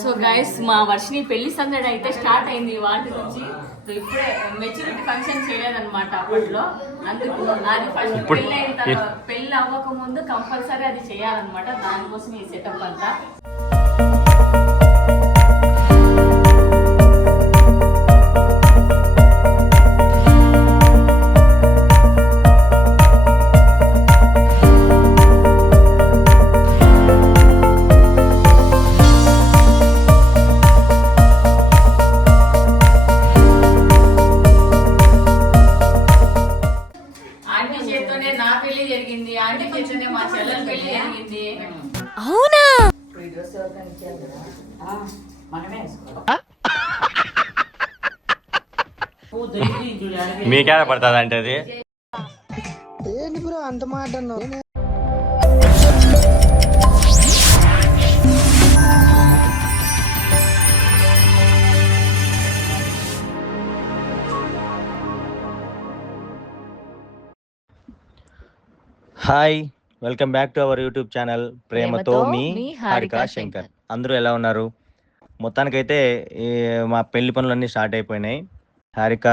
So guys మా వర్షిని పెళ్లి సందడి అయితే స్టార్ట్ అయింది వాటి నుంచి. ఇప్పుడే మెచ్యూరిటీ ఫంక్షన్ చేయలేదన్నమాట అప్పట్లో, అందుకు అది ఫస్ట్ పెళ్లి అయిన తర్వాత పెళ్లి అవ్వక ముందు కంపల్సరీ అది చేయాలన్నమాట. దానికోసం ఈ సెటప్ అంతా. మీకేడ పడుతుంది అంటే అది ఏంటి బ్రో అంత మాట అన్నావు? Hi, welcome back to our YouTube channel ప్రేమతో మీ హారిక శంకర్. అందరూ ఎలా ఉన్నారు? మొత్తానికైతే మా పెళ్లి పనులన్నీ స్టార్ట్ అయిపోయినాయి. హారిక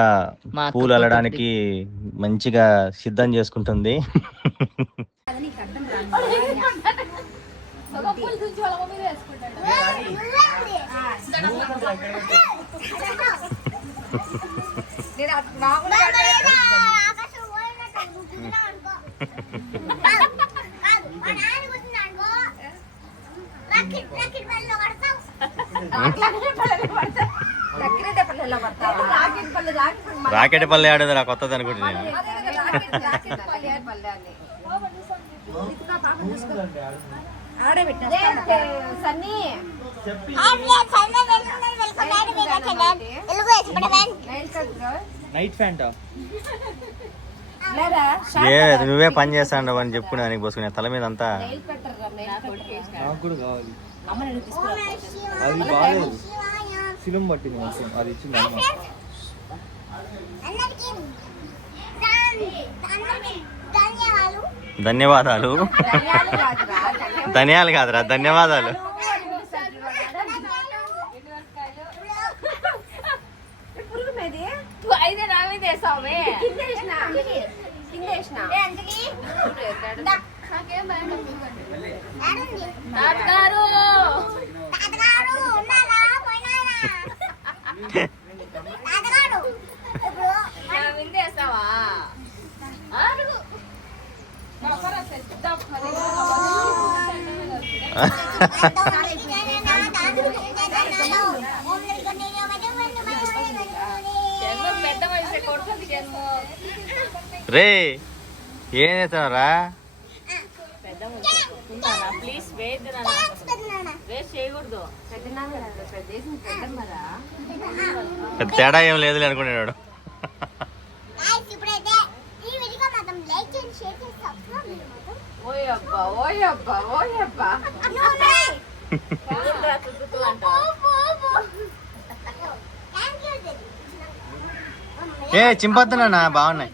పూలు అల్లడానికి మంచిగా సిద్ధం చేసుకుంటుంది. రాకెట్ పల్లె ఆడేది నా కొత్తది అనుకుంటున్నాను. నైట్ ఫ్యాంటా నువ్వే పని చేస్తాండవు అని చెప్పుకున్నా నీకు పోసుకునే తల మీద అంతా. అది బాగాలేదు, ఫిలిం పట్టింది మొత్తం. అది ఇచ్చింది అమ్మ. ధన్యవాదాలు. ధన్యాలు కాదురా, ధన్యవాదాలు. రే ఏం చేస్తావురా? తేడా ఏం లేదు అనుకున్నాడు. ఏ చింపొద్దునా, బాగున్నాయి.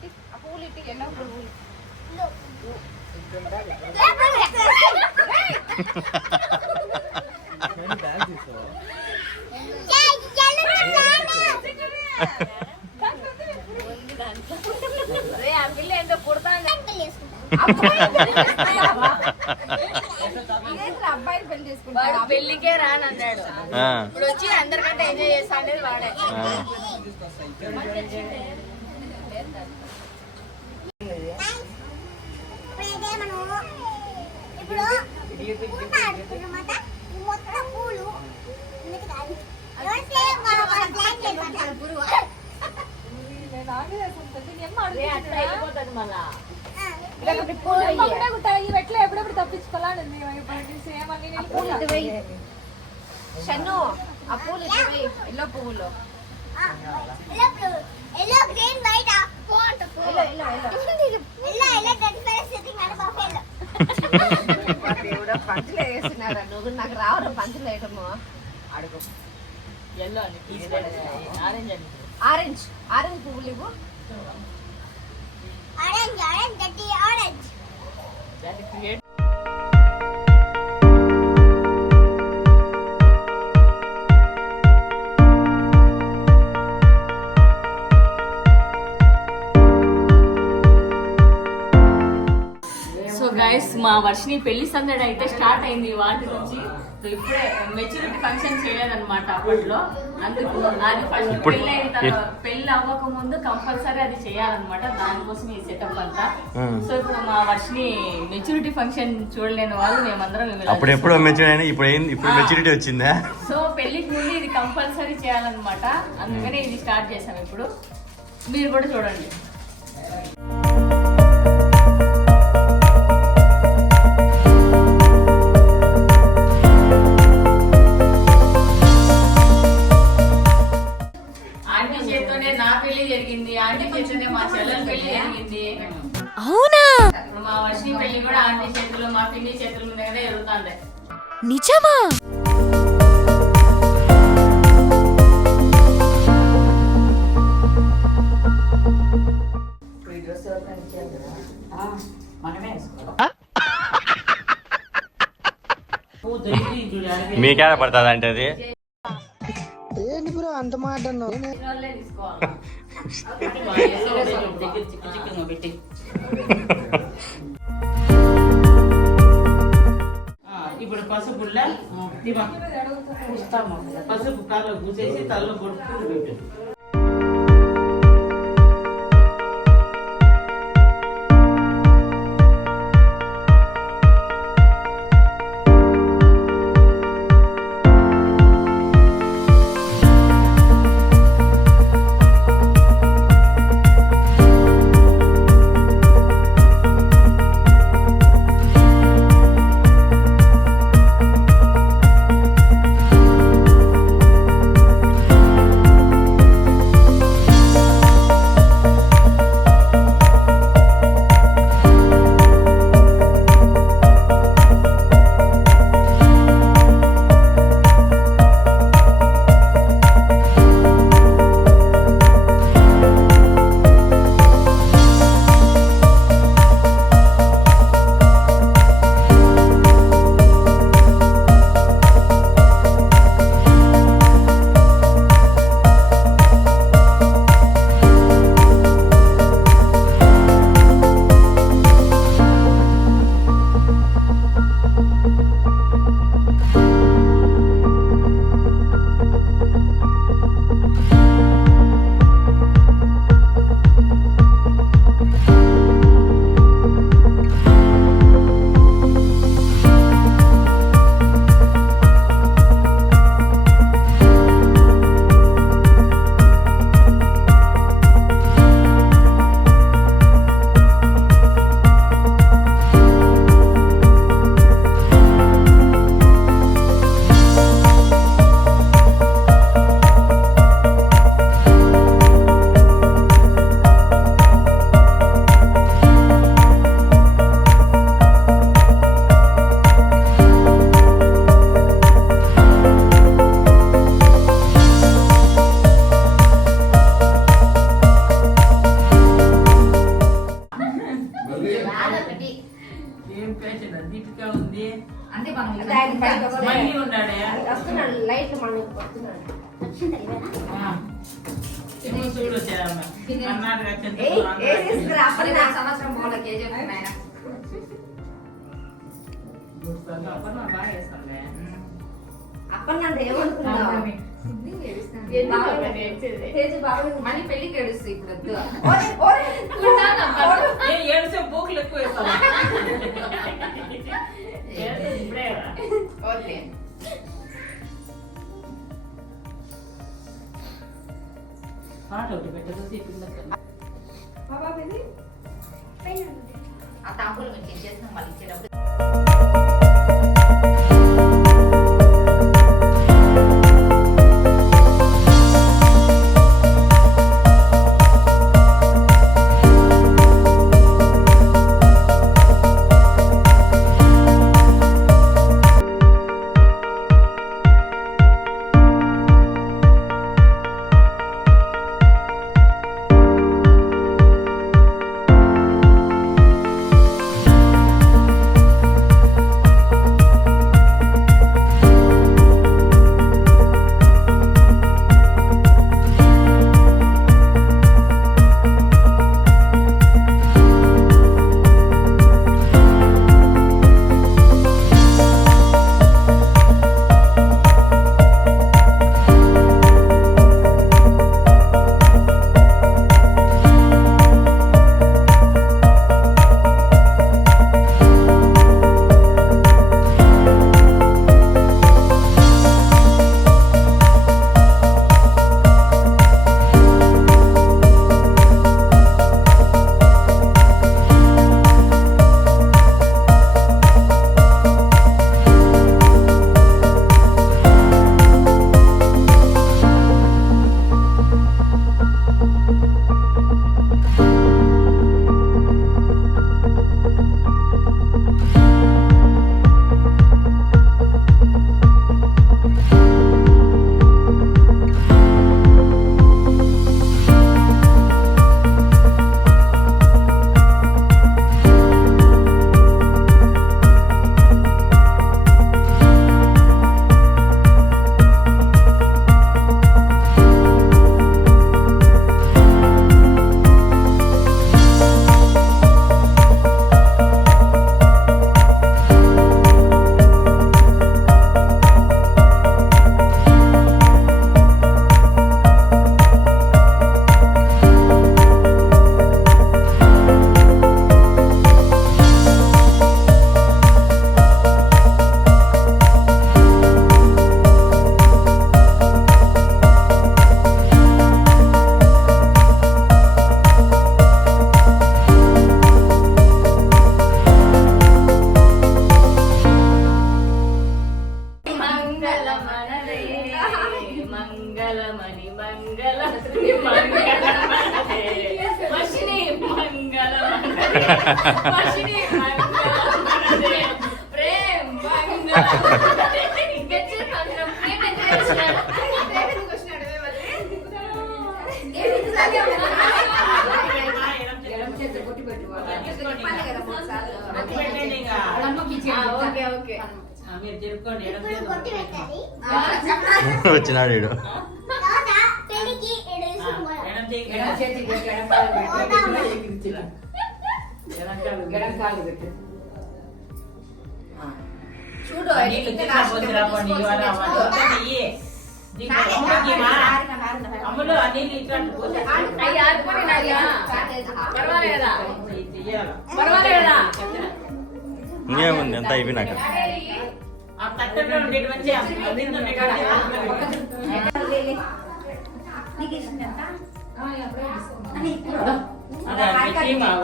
పెళ్లికే రానన్నాడు, ఇప్పుడు వచ్చి అందరికంటే ఎంజాయ్ చేస్తా అనేది వాడే. ఎప్పుడెప్పుడు తప్పించుకోవాలి షన్ను ఆ పూలు ఎల్లో పువ్వులు పంచులు వేస్తున్నారా నువ్వు? నాకు రావడం పంచులు వేయటము. అడుగు ఎల్లో అని ఆరెంజ్ ఆరెంజ్ పువ్వులు ఇవ్వు. వర్షిని పెళ్లి సందడి అయితే స్టార్ట్ అయింది వాటి నుంచి. సో ఇప్పుడే మెచ్యూరిటీ ఫంక్షన్ చేయలేదన్నమాట అప్పట్లో. అందుకు అది ఫస్ట్ పెళ్లి అయిన తర్వాత పెళ్లి అవ్వక ముందు కంపల్సరీ అది చేయాలన్నమాట. దానికోసం ఈ సెటప్ అంతా. సో ఇప్పుడు మా వర్షిని మెచ్యూరిటీ ఫంక్షన్ చూడలేని వాళ్ళు మేమందరం అప్పుడు ఎప్పుడు మెచ్యూరిటీ ఇప్పుడు మెచ్యూరిటీ వచ్చిందా? సో పెళ్లికి ముందు ఇది కంపల్సరీ చేయాలన్నమాట. అందుకనే ఇది స్టార్ట్ చేసాం. ఇప్పుడు మీరు కూడా చూడండి. ఆంటీ చేత్తోనే నా పెళ్లి జరిగింది, ఆంటీ చేత్తోనే మా చెల్లెల పెళ్లి జరిగింది. అవునా? ఇప్పుడు మా వర్షిని పెళ్లి కూడా ఆంటీ చేతులు మా పిన్ని చేతుల మీదనే జరుగుతుంది. నిజమా? మీకేడ పడుతుంది అంటే అది ఏంటి బ్రో అంత మాట అన్నావు? వాళ్ళే తీసుకోవాలి. ఇప్పుడు పసుపుల్ల పసుపు కాళ్ళు పూసేసి తలలో కొట్టుకుని పెట్టు. ఏం పేషన్ దీపిక ఉంది అంటే మళ్ళీ ఉన్నాడే చూడు సంవత్సరం బాగా వేస్తుండే అప్పన్నంటే ఏమనుకున్నావు? మళ్ళీ పెళ్లికి ఏడుస్తుంది ఇప్పుడు. ఏడుసే బోకులు ఎక్కువ వేస్తాను. పాట ఒకటి పెట్టదు ఆ తాంబూలం ఇచ్చేసిన మళ్ళీ ఇచ్చేటప్పుడు మంగళమణి మంగళమణి మంగళమణి వర్షిణి మంగళమణి వర్షిణి మంగళమణి ప్రేమ్ మంగళమణి గెచ్చే మంగళం ప్రేమ్ ఎందుకు వచ్చినాడు ఎడమ చేతి కొట్టి పెట్టు చెప్పాలి కదా 3 సార్లు. పెట్టండి ఇంకా. అమ్మకి ఇచ్చేయండి. ఓకే ఓకే మీరు జరుపుకోండి ఎడం చేతి వచ్చినాడు వీడు. ఎడం చేయి ఎడమ చేతి కొట్టి ఎడమ కాలు పెట్టు. ఎడమ కాలు పెట్టు. చూడు నీళ్ళు తీసుకొని రాపండి ఇవాళ చెయ్యి అమ్ములు ఆ నీళ్ళు ఇట్లాంటి పోతే అయ్యి ఆడుకోండి నాయ్యా పర్వాలేదా చెయ్యాలి పర్వాలేదా ఇంకేముంది ఎంత అయిపోయినాక ఆ తట్టలో ఉండేటి వచ్చి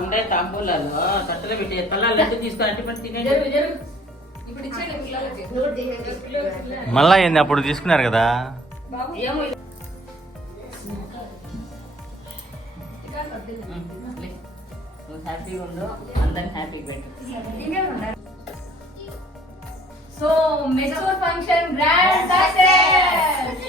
ఉండే తాంబూలాలు తట్టలో పెట్టే తల్లాలు ఎంత తీసుకొని అట్టి పట్టి తినేది ఇప్పుడు ఇచ్చేయండి పిల్లలకి. మళ్ళా ఏంది అప్పుడు తీసుకున్నారు కదా. ఏమో నువ్వు హ్యాపీగా ఉండు అందరిని హ్యాపీగా పెట్టు so mature function grand success